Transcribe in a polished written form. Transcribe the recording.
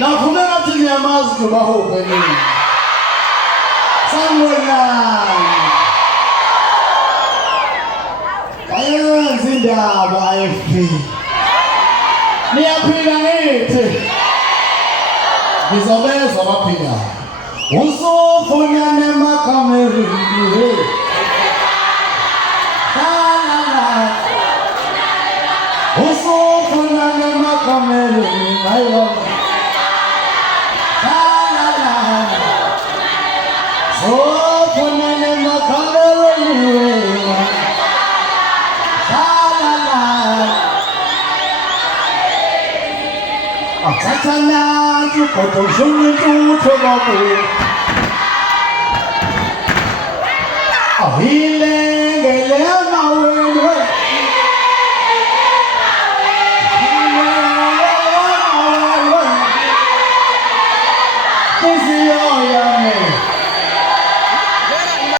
Now, for me, I'm taking a mask to my hope. Someone I am in the IFP. Near Pina 8. He's a mess of a Pina. Also, for your name, I come here. Also, for your name, I come here. I love you. Oh, for my name, I come here. Satana, you go to Juni to Tobago. Oh, healing,